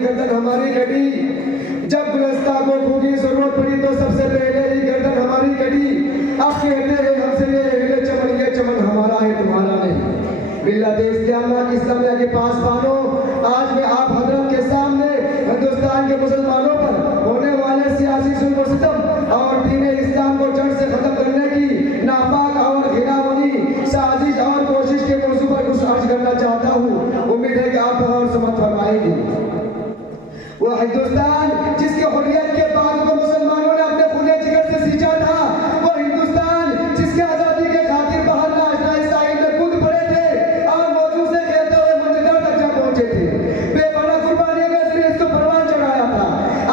गर्दन हमारी कटी, जब गुलस्ता को खूबी जरूरत पड़ी तो सबसे पहले ही गर्दन हमारी कटी। अब कहते हैं हमसे ये चमन हमारा है तुम्हारा नहीं। मिल्लत इस्लामिया की इस्लामिया के पासबानों, आज मैं आप हजरत के सामने हिंदुस्तान के मुसलमानों पर होने वाले सियासी जुल्म और सितम और दीन इस्लाम को जड़ से खत्म करने की नापाक और घिनावनी साजिश और कोशिश के मौजू पर कुछ अर्ज करना चाहता हूँ। उम्मीद है कि आप और समझ फरमाएंगे। वो हिंदुस्तान जिसके हुर्रियत के बाद को मुसलमानों ने अपने खूने जिगर से सींचा था, वो हिंदुस्तान जिसके आजादी के खातिर बाहर नाश्ता साहिल में कूद पड़े थे और मौजू से कहते हुए मंजिल तक जा पहुंचे थे, बेपनाह कुर्बानियों के जरिए इसको परवान चढ़ाया था।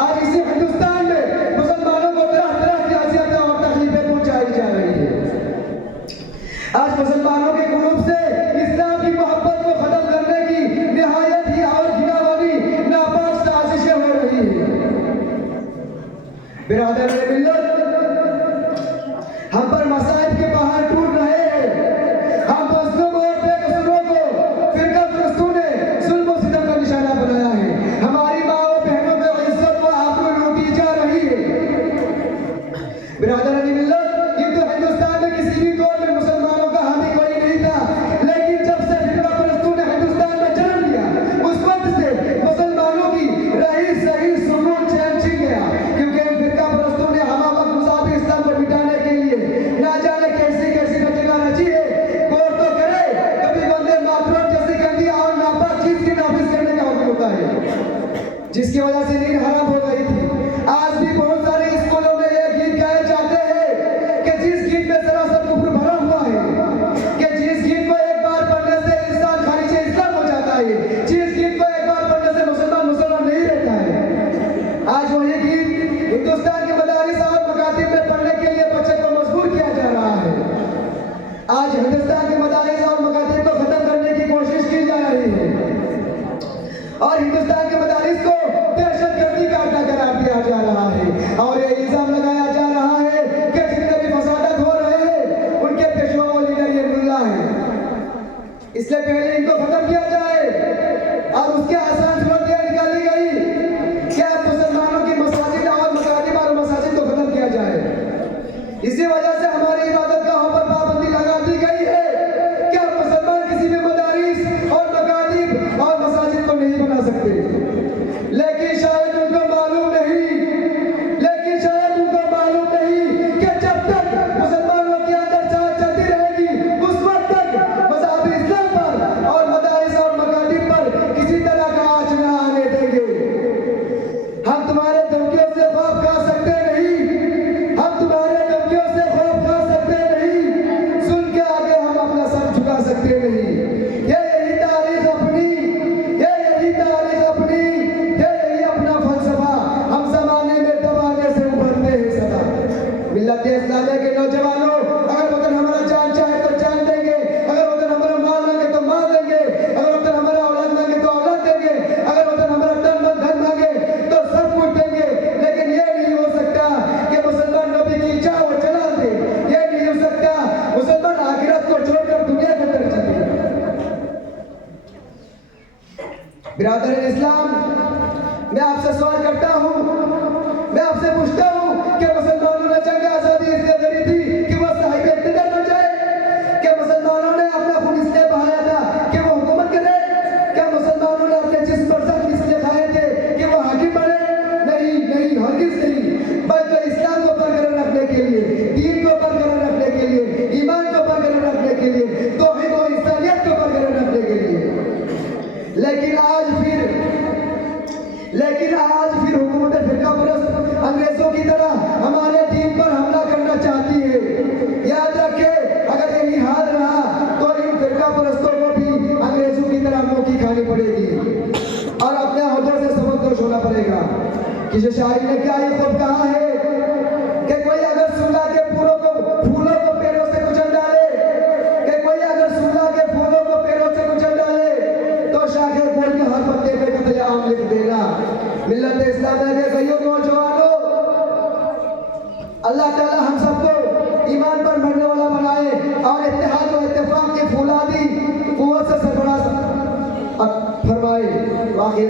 आज इसी हिंदुस्तान में मुसलमानों को तरह तरह की अज़ियतें और तकलीफें पहुंचाई जा रही है। आज मुसलमानों के कुलूब से इस्लाम की मोहब्बत को खत्म करने की निहायत ही और घिनावनी नापाक साजिशें हो रही है। बिरादर मिल्लत, हम पर मसाइब के पहाड़ टूट रहे हैं। हम मज़लूम और बेकसूरों को फिरका परस्तों ने जुल्म और सितम का निशाना बनाया है। हमारी माँ और बहनों की इज्जत को आबरू लूटी जा रही है। बिरादर मिल्लत, ये तो हिंदुस्तान में किसी भी दौर में मुसलमानों का हामी कोई नहीं था, लेकिन जब से फिरका परस्तों ने हिंदुस्तान में जन्म लिया, उस वक्त से मुसलमानों की रही सही सुकून चैन छिन गया। क्योंकि इन फिरका परस्तों ने हमा वक्त मुसाफिर इस्लाम को मिटाने के लिए ना जाने कैसी कैसी रचना रची है। गौर तो करे, कभी वंदे मातरम जैसी गंदी और नापाक चीज की नाफिज करने का हुक्म होता है, जिसकी वजह से नींद हराम हो गई थी। आज भी बहुत सारे स्कूलों में ये गीत गाए जाते हैं कि जिस गीत में सरासर कुफ्र भरा हुआ है, कि जिस गीत को एक बार पढ़ने से इंसान खारिज इस्लाम हो जाता है, जिस गीत को एक बार पढ़ने से मुसलमान नहीं रहता है। आज वही गीत हिंदुस्तान के मदारिस और मकातिब में पढ़ने के लिए बच्चे को मजबूर किया जा रहा है। आज हिंदुस्तान के मदारिस और मकातिब को खत्म करने की कोशिश की जा रही है और हिंदुस्तान के मदारिस को दहशतगर्दी का अड्डा करार दिया जा रहा है और ये इल्जाम लगाया जा रहा है कि जितने भी फसादत हो रहे हैं उनके पेशवा व लीडर ये मुल्ला है। इसलिए पहले इनको खत्म किया जाए और उसके आसान सूरत यह निकाली गई कि अब मुसलमानों की मसाजिद और मकातिब और मसाजिद को खत्म किया जाए। इसी वजह से हमारी इबादत गाहों पर पाबंदी लगा दी गई है कि अब मुसलमान किसी भी मदारिस और मकातिब और मसाजिद को नहीं बना सकते। लेकिन शायद उनको मालूम नहीं कि जब तक मुसलमानों के अंदर चाह चलती रहेगी उस वक्त तक मज़हब इस्लाम पर और मदारिस और मकातिब पर किसी तरह का आँच न आने देंगे। हम तुम्हारे धमकियों से खौफ खा सकते नहीं, हम तुम्हारे धमकियों से खौफ खा सकते नहीं, सुन के आगे हम अपना सर झुका सकते नहीं। यही तारीख अपनी, यही अपना फलसफा हम ज़माने में दबाने से उभरते हैं सदा। मिल्लत इस्लामिया के नौजवानों, अगर वतन हमारा जान चाहे तो जान देंगे, अगर वतन हमारा माल मांगे तो माल देंगे, अगर वतन हमारा औलाद मांगे तो औलाद देंगे, अगर वतन हमारा धन मांगे तो सब कुछ देंगे। लेकिन ये नहीं हो सकता कि मुसलमान नबी की इच्छा वो चला दे, ये नहीं हो सकता मुसलमान आखिरत को छोड़कर दुनिया को तरजीह दे। बिरादर इस्लाम, मैं आपसे सवाल करता हूँ, मैं आपसे पूछता हूँ कि मुसलमानों ने जंग आज़ादी इसलिए लड़ी थी कि वो साहिब इक़्तिदार बन जाए? क्या मुसलमानों ने अपना खून इसलिए बहाया था कि वो हुकूमत करे? क्या मुसलमानों ने अपने जिस्म पर जख्म इसलिए खाए थे कि वो हाकिम बने? नहीं, हरगिज़ नहीं। बल्कि इस्लाम को बरकरार रखने के लिए, दीन को बरकरार रखने के लिए, ईमान को बरकरार रखने के लिए, तौहीद और इंसानियत को बरकरार रखने के लिए। लेकिन आज फिर हुकूमत फिरका परस्त अंग्रेजों की तरह हमारे दीन पर हमला करना चाहती है। याद रखें, अगर यही हाल रहा तो इन फिरका परस्तों को भी अंग्रेजों की तरह मुंह की खानी पड़ेगी और अपने ओहदों से सबकदोश होना पड़ेगा। किसी शायर ने क्या ये खूब कहा है कि कोई अगर सुल्ला के फूलों को पैरों से कुचल डाले, कि कोई अगर सुल्ला के फूलों को पैरों से कुचल डाले तो शाखे फूल के हर पत्ते पे कत्ले आम लिख देना। मिल्लत इस्लामिया के भाइयों नौजवानों, अल्लाह ताला हम सबको ईमान पर मरने वाला बनाए और इत्तेहाद और इत्तेफाक की फौलादी कुव्वत से सरफराज फरमाए। वाखिर